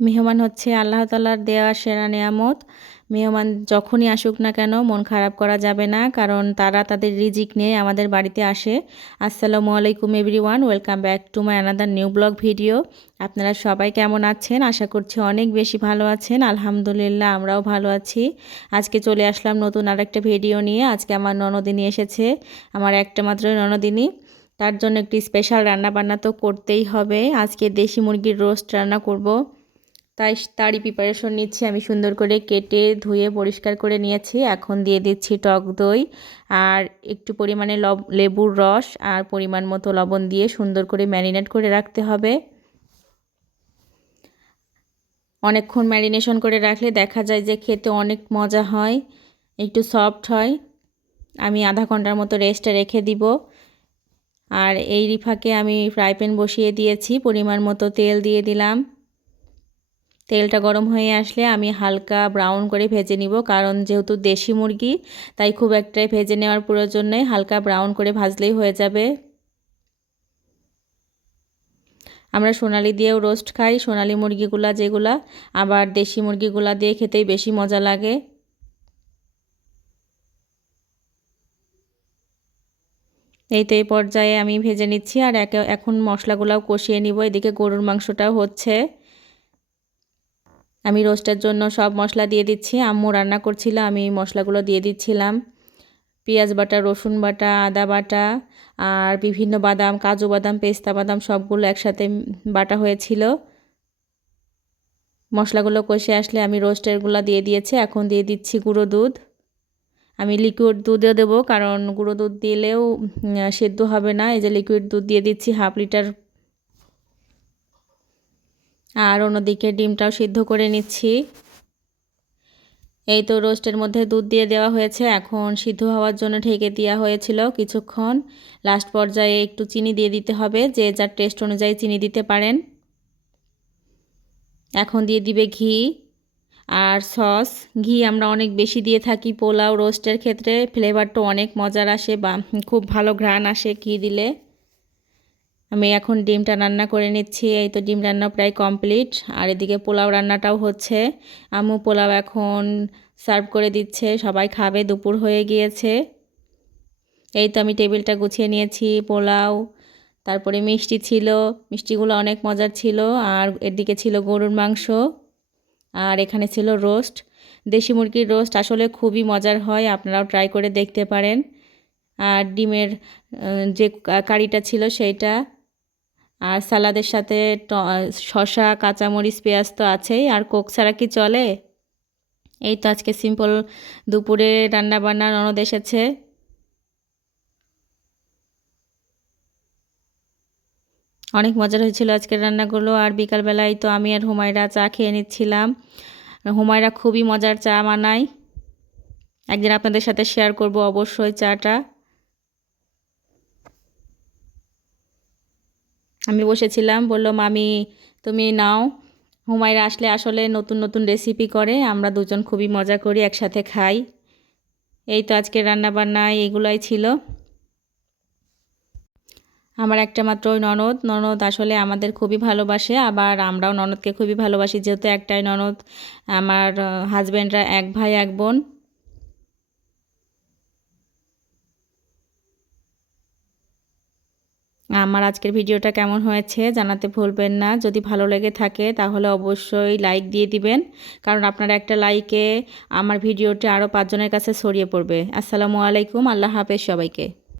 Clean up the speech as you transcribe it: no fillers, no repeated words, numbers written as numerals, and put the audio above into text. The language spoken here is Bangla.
মেহমান হচ্ছে আল্লাহ তাআলার দেওয়া সেরা নেয়ামত। মেহমান যখনই আসুক না কেন মন খারাপ করা যাবে না, কারণ তারা তাদের রিজিক নিয়ে আমাদের বাড়িতে আসে। আসসালামু আলাইকুম everyone, welcome back to my another new blog video. আপনারা সবাই কেমন আছেন? আশা করছি অনেক বেশি ভালো আছেন। আলহামদুলিল্লাহ আমরাও ভালো আছি। আজকে চলে আসলাম নতুন আরেকটা ভিডিও নিয়ে। আজকে আমার ননদিনী এসেছে, আমার একটা মাত্র ননদিনী। তার জন্য একটি স্পেশাল রান্না বান্না তো করতেই হবে। আজকে দেশি মুরগির রোস্ট রান্না করব, তাই তারই প্রিপারেশন নিচ্ছি। আমি সুন্দর করে কেটে ধুয়ে পরিষ্কার করে নিয়েছি। এখন দিয়ে দিচ্ছি টক দই আর একটু পরিমাণে লেবুর রস আর পরিমাণ মতো লবণ দিয়ে সুন্দর করে ম্যারিনেট করে রাখতে হবে। অনেকক্ষণ ম্যারিনেশন করে রাখলে দেখা যায় যে খেতে অনেক মজা হয়, একটু সফট হয়। আমি আধা ঘন্টার মতো রেস্টে রেখে দিব। আর এই ফাঁকে আমি ফ্রাই প্যান বসিয়ে দিয়েছি, পরিমাণ মতো তেল দিয়ে দিলাম। তেলটা গরম হয়ে আসলে আমি হালকা ব্রাউন করে ভেজে নিব, কারণ যেহেতু দেশি মুরগি তাই খুব একটাই ভেজে নেওয়ার প্রয়োজন নেই, হালকা ব্রাউন করে ভাজলেই হয়ে যাবে। আমরা সোনালি দিয়েও রোস্ট খাই, সোনালি মুরগিগুলা যেগুলা, আবার দেশি মুরগিগুলা দিয়ে খেতেই বেশি মজা লাগে। এই তো এই পর্যায়ে আমি ভেজে নিচ্ছি আর এখন মশলাগুলাও কষিয়ে নিব। এদিকে গরুর মাংসটাও হচ্ছে। আমি রোস্টের জন্য সব মশলা দিয়ে দিচ্ছি। আম্মু রান্না করছিল, আমি মশলাগুলো দিয়ে দিচ্ছিলাম। পেঁয়াজ বাটা, রসুন বাটা, আদা বাটা আর বিভিন্ন বাদাম, কাজু বাদাম, পেস্তা বাদাম সবগুলো একসাথে বাটা হয়েছিল। মশলাগুলো কষে আসলে আমি রোস্টেরগুলো দিয়ে দিয়েছি। এখন দিয়ে দিচ্ছি গুঁড়ো দুধ। আমি লিকুইড দুধও দেবো, কারণ গুঁড়ো দুধ দিলেও সেদ্ধ হবে না। এই যে লিকুইড দুধ দিয়ে দিচ্ছি হাফ লিটার। আর অন্যদিকে ডিমটাও সিদ্ধ করে নিচ্ছি। এই তো রোস্টের মধ্যে দুধ দিয়ে দেওয়া হয়েছে, এখন সিদ্ধ হওয়ার জন্য ঢেকে দেওয়া হয়েছিল কিছুক্ষণ। লাস্ট পর্যায়ে একটু চিনি দিয়ে দিতে হবে, যে যার টেস্ট অনুযায়ী চিনি দিতে পারেন। এখন দিয়ে দিবে ঘি আর সস। ঘি আমরা অনেক বেশি দিয়ে থাকি পোলাও রোস্টের ক্ষেত্রে, ফ্লেভারটা অনেক মজার আসে বা খুব ভালো ঘ্রাণ আসে ঘি দিলে। আমি এখন ডিমটা রান্না করে নিচ্ছি। এই তো ডিম রান্না প্রায় কমপ্লিট। আর এদিকে পোলাও রান্নাটাও হচ্ছে। আম্মু পোলাও এখন সার্ভ করে দিচ্ছে, সবাই খাবে, দুপুর হয়ে গিয়েছে। এই তো আমি টেবিলটা গুছিয়ে নিয়েছি। পোলাও, তারপরে মিষ্টি ছিল, মিষ্টিগুলো অনেক মজার ছিল। আর এদিকে ছিল গরুর মাংস, আর এখানে ছিল রোস্ট। দেশি মুরগির রোস্ট আসলে খুবই মজার হয়, আপনারাও ট্রাই করে দেখতে পারেন। আর ডিমের যে কারিটা ছিল সেইটা, আর সালাদের সাথে শসা, কাঁচামরিচ, পেঁয়াজ তো আছেই, আর কোক ছাড়া কি চলে। এই তো আজকে সিম্পল দুপুরে রান্না বান্না। ননদ এসেছে। অনেক মজার হয়েছিল আজকের রান্নাগুলো। আর বিকালবেলায় তো আমি আর হুমায়রা চা খেয়ে নিচ্ছিলাম। হুমায়রা খুবই মজার চা বানায়, একদিন আপনাদের সাথে শেয়ার করব অবশ্যই চাটা। আমি বসেছিলাম, বললো মামি তুমি নাও। হুমায়রা আসলে আসলে নতুন নতুন রেসিপি করে, আমরা দুজন খুবই মজা করি, একসাথে খাই। এই তো আজকের রান্না বান্না এইগুলাই ছিল। আমার একটা মাত্র ননদ, ননদ আসলে আমাদের খুবই ভালোবাসে, আবার আমরাও ননদকে খুবই ভালোবাসি, যেহেতু একটাই ননদ। আমার হাজব্যান্ডরা এক ভাই এক বোন। আমার আজকের ভিডিওটা কেমন হয়েছে জানাতে ভুলবেন না। যদি ভালো লেগে থাকে তাহলে অবশ্যই লাইক দিয়ে দিবেন, কারণ আপনার একটা লাইকে আমার ভিডিওটি আরও 5 জনের কাছে ছড়িয়ে পড়বে। আসসালামু আলাইকুম, আল্লাহ হাফেজ সবাইকে।